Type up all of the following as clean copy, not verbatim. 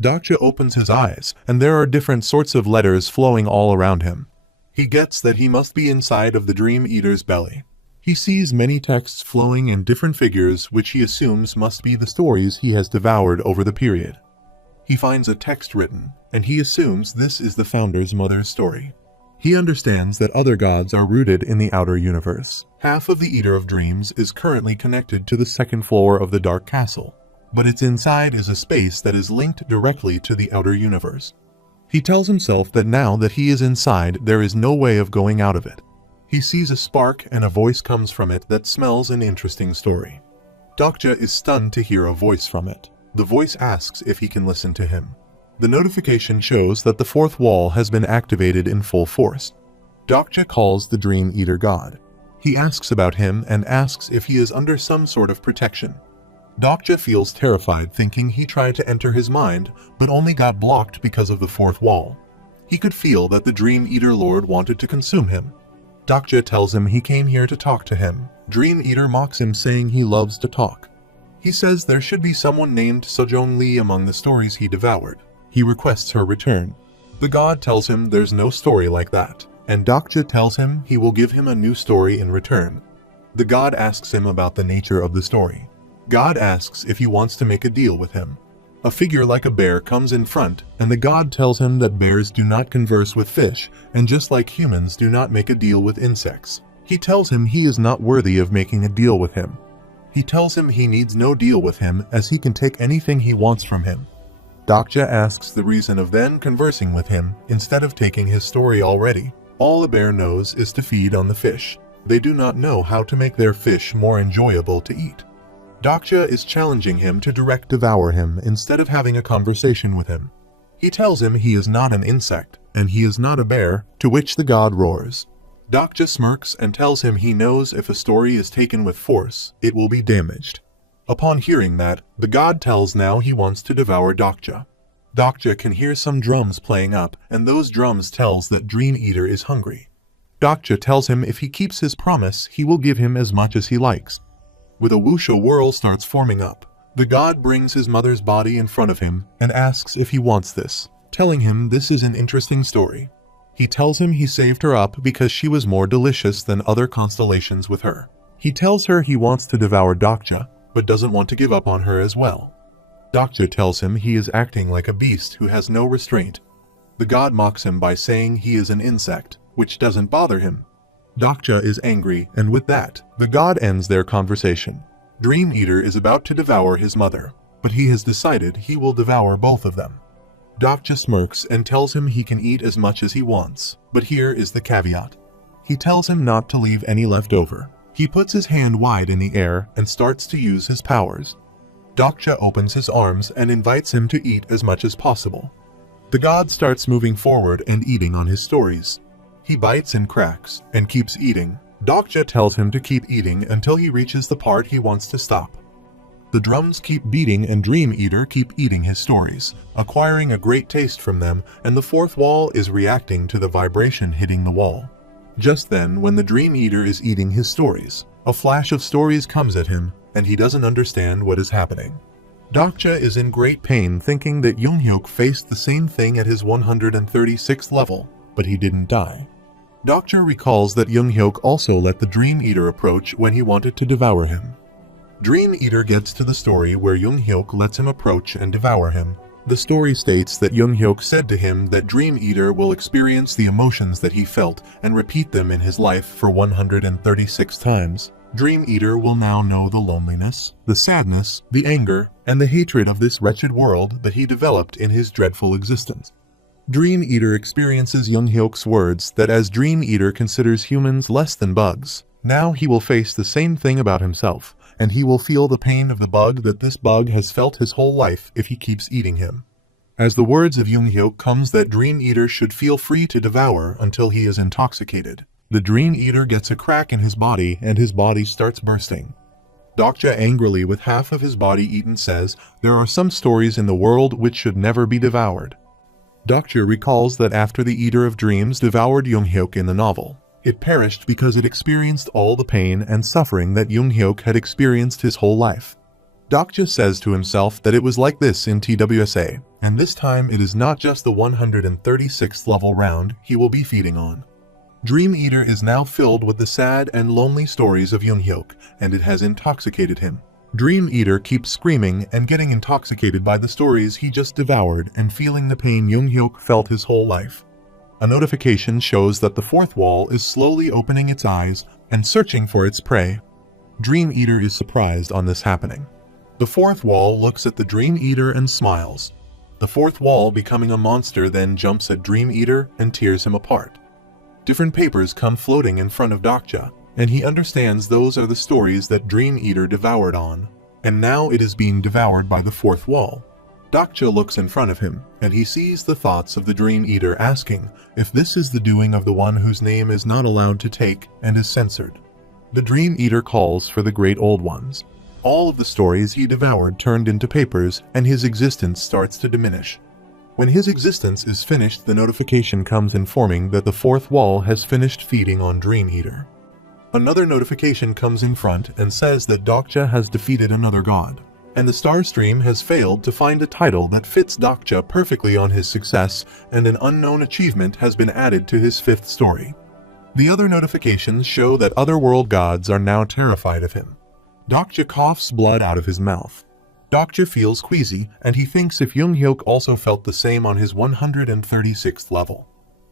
Dokja opens his eyes, and there are different sorts of letters flowing all around him. He gets that he must be inside of the Dream Eater's belly. He sees many texts flowing in different figures which he assumes must be the stories he has devoured over the period. He finds a text written, and he assumes this is the Founder's mother's story. He understands that other gods are rooted in the outer universe. Half of the Eater of Dreams is currently connected to the second floor of the Dark Castle, but its inside is a space that is linked directly to the outer universe. He tells himself that now that he is inside, there is no way of going out of it. He sees a spark and a voice comes from it that smells an interesting story. Dokja is stunned to hear a voice from it. The voice asks if he can listen to him. The notification shows that the fourth wall has been activated in full force. Dokja calls the Dream Eater God. He asks about him and asks if he is under some sort of protection. Dokja feels terrified, thinking he tried to enter his mind, but only got blocked because of the fourth wall. He could feel that the Dream Eater Lord wanted to consume him. Dokja tells him he came here to talk to him. Dream Eater mocks him, saying he loves to talk. He says there should be someone named Sojong Lee among the stories he devoured. He requests her return. The god tells him there's no story like that, and Dokja tells him he will give him a new story in return. The god asks him about the nature of the story. God asks if he wants to make a deal with him. A figure like a bear comes in front, and the god tells him that bears do not converse with fish, and just like humans do not make a deal with insects. He tells him he is not worthy of making a deal with him. He tells him he needs no deal with him as he can take anything he wants from him. Dokja asks the reason of then conversing with him instead of taking his story already. All a bear knows is to feed on the fish. They do not know how to make their fish more enjoyable to eat. Dokja is challenging him to direct devour him instead of having a conversation with him. He tells him he is not an insect, and he is not a bear, to which the god roars. Dokja smirks and tells him he knows if a story is taken with force, it will be damaged. Upon hearing that, the god tells now he wants to devour Dokja. Dokja can hear some drums playing up, and those drums tells that Dream Eater is hungry. Dokja tells him if he keeps his promise, he will give him as much as he likes. With a wuxia whirl starts forming up. The god brings his mother's body in front of him and asks if he wants this, telling him this is an interesting story. He tells him he saved her up because she was more delicious than other constellations with her. He tells her he wants to devour Dokja, but doesn't want to give up on her as well. Dokja tells him he is acting like a beast who has no restraint. The god mocks him by saying he is an insect, which doesn't bother him. Dokja is angry, and with that, the god ends their conversation. Dream Eater is about to devour his mother, but he has decided he will devour both of them. Dokja smirks and tells him he can eat as much as he wants, but here is the caveat. He tells him not to leave any left over. He puts his hand wide in the air and starts to use his powers. Dokja opens his arms and invites him to eat as much as possible. The god starts moving forward and eating on his stories. He bites and cracks, and keeps eating. Dokja tells him to keep eating until he reaches the part he wants to stop. The drums keep beating and Dream Eater keep eating his stories, acquiring a great taste from them, and the fourth wall is reacting to the vibration hitting the wall. Just then, when the Dream Eater is eating his stories, a flash of stories comes at him, and he doesn't understand what is happening. Dokja is in great pain, thinking that Younghyuk faced the same thing at his 136th level, but he didn't die. Dokja recalls that Younghyuk also let the Dream Eater approach when he wanted to devour him. Dream Eater gets to the story where Younghyuk lets him approach and devour him. The story states that Younghyuk said to him that Dream Eater will experience the emotions that he felt and repeat them in his life for 136 times. Dream Eater will now know the loneliness, the sadness, the anger, and the hatred of this wretched world that he developed in his dreadful existence. Dream Eater experiences Younghyuk's words that as Dream Eater considers humans less than bugs, now he will face the same thing about himself, and he will feel the pain of the bug that this bug has felt his whole life if he keeps eating him. As the words of Younghyuk comes that Dream Eater should feel free to devour until he is intoxicated, the Dream Eater gets a crack in his body and his body starts bursting. Dokja angrily with half of his body eaten says, there are some stories in the world which should never be devoured. Dokja recalls that after the Eater of Dreams devoured Younghyuk in the novel, it perished because it experienced all the pain and suffering that Younghyuk had experienced his whole life. Dokja says to himself that it was like this in TWSA, and this time it is not just the 136th level round he will be feeding on. Dream Eater is now filled with the sad and lonely stories of Younghyuk, and it has intoxicated him. Dream Eater keeps screaming and getting intoxicated by the stories he just devoured and feeling the pain Younghyuk felt his whole life. A notification shows that the fourth wall is slowly opening its eyes and searching for its prey. Dream Eater is surprised on this happening. The fourth wall looks at the Dream Eater and smiles. The fourth wall, becoming a monster, then jumps at Dream Eater and tears him apart. Different papers come floating in front of Dokja, and he understands those are the stories that Dream Eater devoured on, and now it is being devoured by the fourth wall. Dokja looks in front of him, and he sees the thoughts of the Dream Eater, asking if this is the doing of the one whose name is not allowed to take and is censored. The Dream Eater calls for the Great Old Ones. All of the stories he devoured turned into papers, and his existence starts to diminish. When his existence is finished, the notification comes informing that the fourth wall has finished feeding on Dream Eater. Another notification comes in front and says that Dokja has defeated another god, and the star stream has failed to find a title that fits Dokja perfectly on his success, and an unknown achievement has been added to his fifth story. The other notifications show that otherworld gods are now terrified of him. Dokja coughs blood out of his mouth. Dokja feels queasy, and he thinks if Younghyuk also felt the same on his 136th level.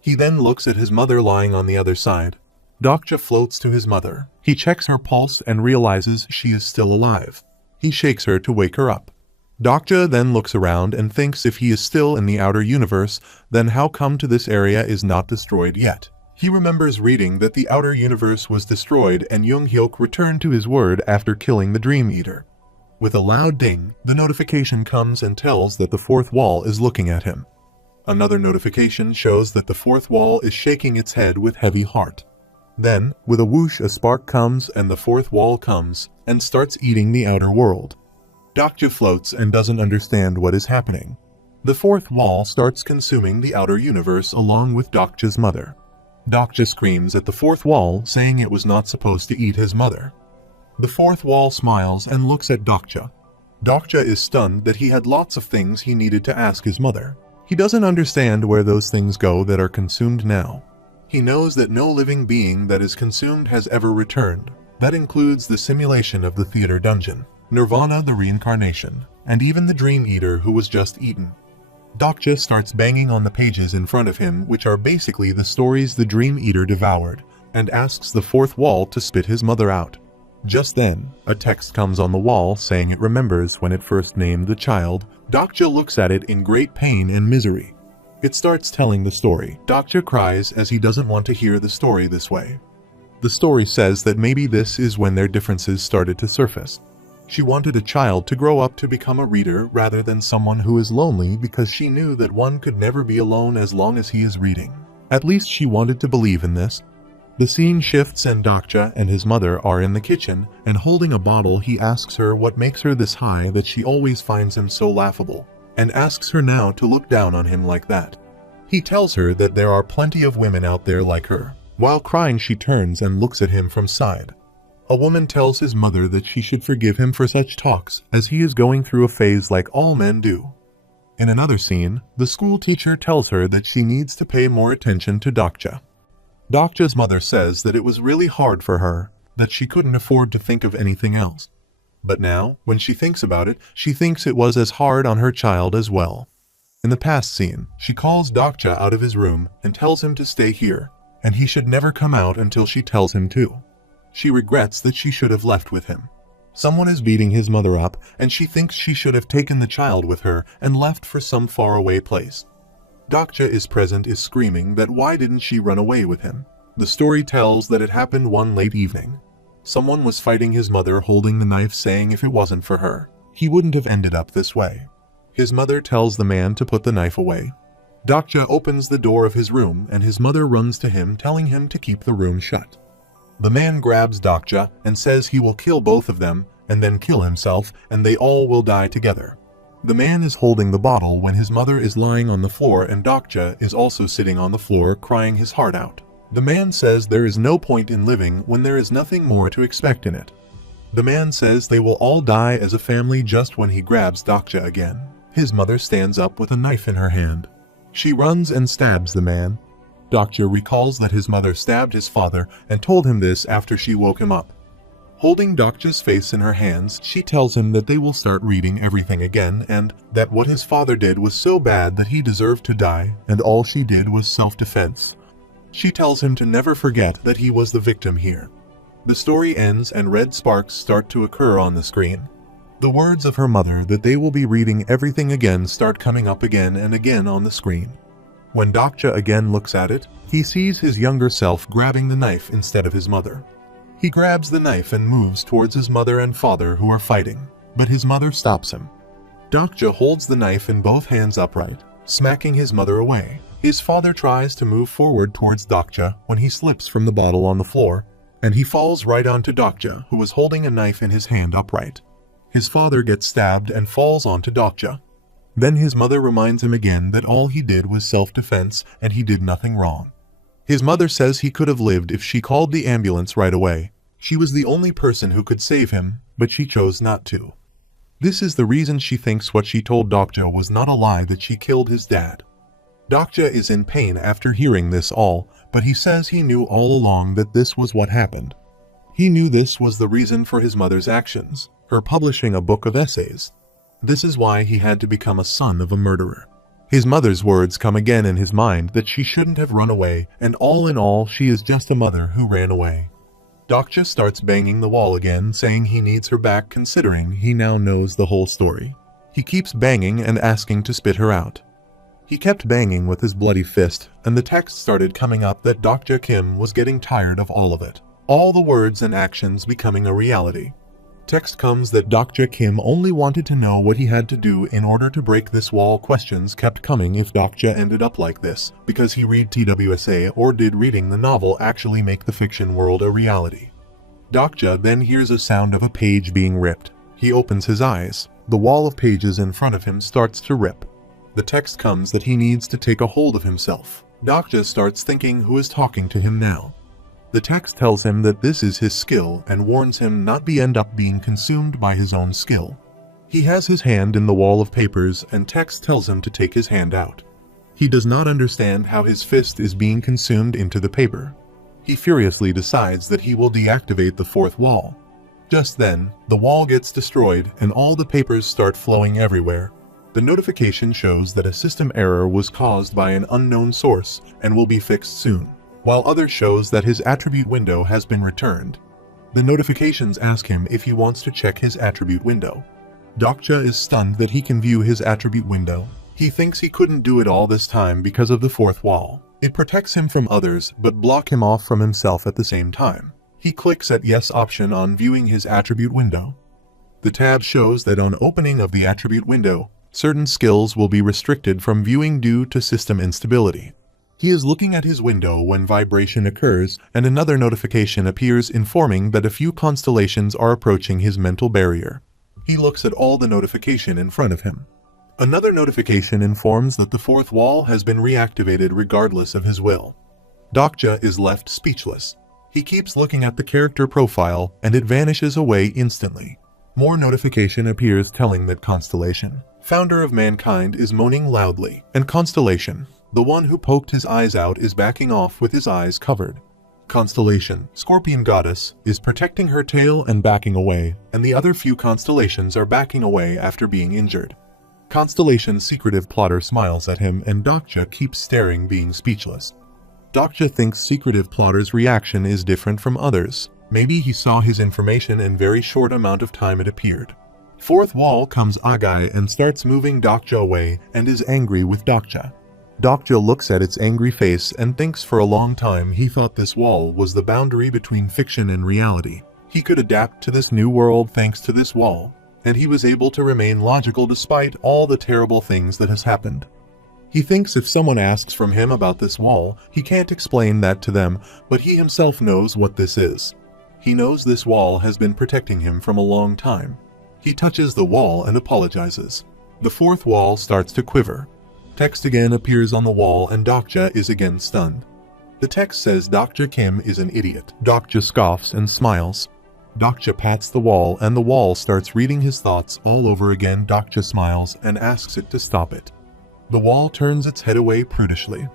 He then looks at his mother lying on the other side. Dokja floats to his mother. He checks her pulse and realizes she is still alive. He shakes her to wake her up. Dokja then looks around and thinks if he is still in the outer universe, then how come to this area is not destroyed yet? He remembers reading that the outer universe was destroyed and Younghyuk returned to his word after killing the Dream Eater. With a loud ding, the notification comes and tells that the fourth wall is looking at him. Another notification shows that the fourth wall is shaking its head with heavy heart. Then, with a whoosh, a spark comes and the fourth wall comes and starts eating the outer world. Dokja floats and doesn't understand what is happening. The fourth wall starts consuming the outer universe along with Dokja's mother. Dokja screams at the fourth wall, saying it was not supposed to eat his mother. The fourth wall smiles and looks at Dokja. Dokja is stunned that he had lots of things he needed to ask his mother. He doesn't understand where those things go that are consumed now. He knows that no living being that is consumed has ever returned. That includes the simulation of the theater dungeon, Nirvana the Reincarnation, and even the Dream Eater who was just eaten. Dokja starts banging on the pages in front of him, which are basically the stories the Dream Eater devoured, and asks the fourth wall to spit his mother out. Just then, a text comes on the wall saying it remembers when it first named the child. Dokja looks at it in great pain and misery. It starts telling the story. Dokja cries as he doesn't want to hear the story this way. The story says that maybe this is when their differences started to surface. She wanted a child to grow up to become a reader rather than someone who is lonely, because she knew that one could never be alone as long as he is reading. At least she wanted to believe in this. The scene shifts and Dokja and his mother are in the kitchen, and holding a bottle he asks her what makes her this high that she always finds him so laughable, and asks her now to look down on him like that. He tells her that there are plenty of women out there like her. While crying, she turns and looks at him from side. A woman tells his mother that she should forgive him for such talks, as he is going through a phase like all men do. In another scene, the school teacher tells her that she needs to pay more attention to Dokja. Dokja's mother says that it was really hard for her, that she couldn't afford to think of anything else. But now, when she thinks about it, she thinks it was as hard on her child as well. In the past scene, she calls Dokja out of his room and tells him to stay here, and he should never come out until she tells him to. She regrets that she should have left with him. Someone is beating his mother up, and she thinks she should have taken the child with her and left for some faraway place. Dokja is present, is screaming that why didn't she run away with him. The story tells that it happened one late evening. Someone was fighting his mother holding the knife, saying if it wasn't for her, he wouldn't have ended up this way. His mother tells the man to put the knife away. Dokja opens the door of his room and his mother runs to him, telling him to keep the room shut. The man grabs Dokja and says he will kill both of them and then kill himself, and they all will die together. The man is holding the bottle when his mother is lying on the floor, and Dokja is also sitting on the floor crying his heart out. The man says there is no point in living when there is nothing more to expect in it. The man says they will all die as a family just when he grabs Dokja again. His mother stands up with a knife in her hand. She runs and stabs the man. Dokja recalls that his mother stabbed his father and told him this after she woke him up. Holding Dokja's face in her hands, she tells him that they will start reading everything again and that what his father did was so bad that he deserved to die and all she did was self-defense. She tells him to never forget that he was the victim here. The story ends and red sparks start to occur on the screen. The words of her mother that they will be reading everything again start coming up again and again on the screen. When Dokja again looks at it, he sees his younger self grabbing the knife instead of his mother. He grabs the knife and moves towards his mother and father who are fighting, but his mother stops him. Dokja holds the knife in both hands upright, smacking his mother away. His father tries to move forward towards Dokja when he slips from the bottle on the floor, and he falls right onto Dokja, who was holding a knife in his hand upright. His father gets stabbed and falls onto Dokja. Then his mother reminds him again that all he did was self-defense and he did nothing wrong. His mother says he could have lived if she called the ambulance right away. She was the only person who could save him, but she chose not to. This is the reason she thinks what she told Dokja was not a lie, that she killed his dad. Dokja is in pain after hearing this all, but he says he knew all along that this was what happened. He knew this was the reason for his mother's actions, her publishing a book of essays. This is why he had to become a son of a murderer. His mother's words come again in his mind that she shouldn't have run away, and all in all she is just a mother who ran away. Dokja starts banging the wall again, saying he needs her back considering he now knows the whole story. He keeps banging and asking to spit her out. He kept banging with his bloody fist, and the text started coming up that Dokja Kim was getting tired of all of it. All the words and actions becoming a reality. Text comes that Dokja Kim only wanted to know what he had to do in order to break this wall. Questions kept coming if Dokja ended up like this, because he read TWSA, or did reading the novel actually make the fiction world a reality? Dokja then hears a sound of a page being ripped. He opens his eyes. The wall of pages in front of him starts to rip. The text comes that he needs to take a hold of himself. Dokja starts thinking who is talking to him now. The text tells him that this is his skill and warns him not to end up being consumed by his own skill. He has his hand in the wall of papers and text tells him to take his hand out. He does not understand how his fist is being consumed into the paper. He furiously decides that he will deactivate the fourth wall. Just then, the wall gets destroyed and all the papers start flowing everywhere. The notification shows that a system error was caused by an unknown source and will be fixed soon, while others shows that his attribute window has been returned. The notifications ask him if he wants to check his attribute window. Dokja is stunned that he can view his attribute window. He thinks he couldn't do it all this time because of the fourth wall. It protects him from others but block him off from himself at the same time. He clicks at yes option on viewing his attribute window. The tab shows that on opening of the attribute window, certain skills will be restricted from viewing due to system instability. He is looking at his window when vibration occurs and another notification appears informing that a few constellations are approaching his mental barrier. He looks at all the notification in front of him. Another notification informs that the fourth wall has been reactivated regardless of his will. Dokja is left speechless. He keeps looking at the character profile and it vanishes away instantly. More notification appears telling that Constellation, founder of mankind, is moaning loudly, and Constellation, the one who poked his eyes out, is backing off with his eyes covered. Constellation, Scorpion Goddess, is protecting her tail and backing away, and the other few constellations are backing away after being injured. Constellation's secretive plotter smiles at him and Dokja keeps staring, being speechless. Dokja thinks secretive plotter's reaction is different from others. Maybe he saw his information in very short amount of time it appeared. Fourth wall comes Agai and starts moving Dokja away and is angry with Dokja. Dokja looks at its angry face and thinks for a long time he thought this wall was the boundary between fiction and reality. He could adapt to this new world thanks to this wall, and he was able to remain logical despite all the terrible things that has happened. He thinks if someone asks from him about this wall, he can't explain that to them, but he himself knows what this is. He knows this wall has been protecting him from a long time. He touches the wall and apologizes. The fourth wall starts to quiver. Text again appears on the wall and Dokja is again stunned. The text says Dokja Kim is an idiot. Dokja scoffs and smiles. Dokja pats the wall and the wall starts reading his thoughts all over again. Dokja smiles and asks it to stop it. The wall turns its head away prudishly.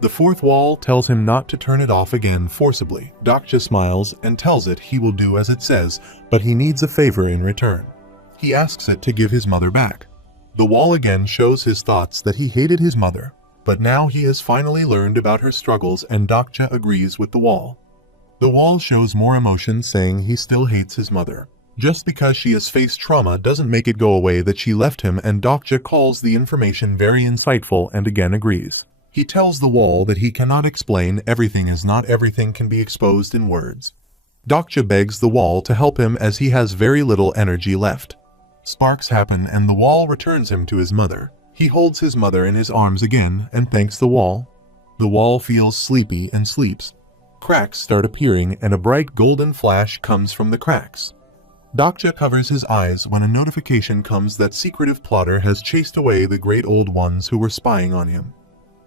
The fourth wall tells him not to turn it off again forcibly. Dokja smiles and tells it he will do as it says, but he needs a favor in return. He asks it to give his mother back. The wall again shows his thoughts that he hated his mother, but now he has finally learned about her struggles and Dokja agrees with the wall. The wall shows more emotion, saying he still hates his mother. Just because she has faced trauma doesn't make it go away that she left him, and Dokja calls the information very insightful and again agrees. He tells the wall that he cannot explain everything as not everything can be exposed in words. Dokja begs the wall to help him as he has very little energy left. Sparks happen and the wall returns him to his mother. He holds his mother in his arms again and thanks the wall. The wall feels sleepy and sleeps. Cracks start appearing and a bright golden flash comes from the cracks. Dokja covers his eyes when a notification comes that secretive plotter has chased away the great old ones who were spying on him.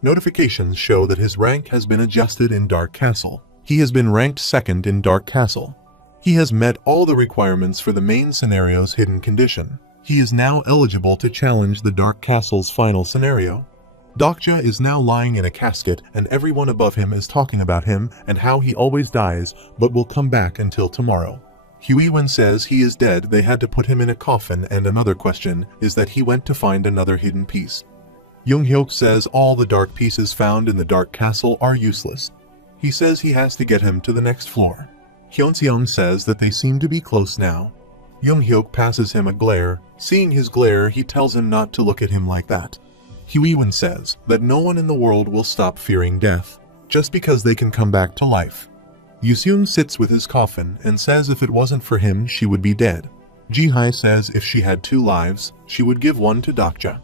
Notifications show that his rank has been adjusted in Dark Castle. He has been ranked second in Dark Castle. He has met all the requirements for the main scenario's hidden condition. He is now eligible to challenge the Dark Castle's final scenario. Dokja is now lying in a casket and everyone above him is talking about him and how he always dies but will come back until tomorrow. Huiwen says he is dead, they had to put him in a coffin, and another question is that he went to find another hidden piece. Younghyuk says all the dark pieces found in the Dark Castle are useless. He says he has to get him to the next floor. Hyunseong says that they seem to be close now. Younghyuk passes him a glare. Seeing his glare, he tells him not to look at him like that. Huiwen says that no one in the world will stop fearing death, just because they can come back to life. Yuseung sits with his coffin and says if it wasn't for him, she would be dead. Jihai says if she had 2 lives, she would give one to Dokja.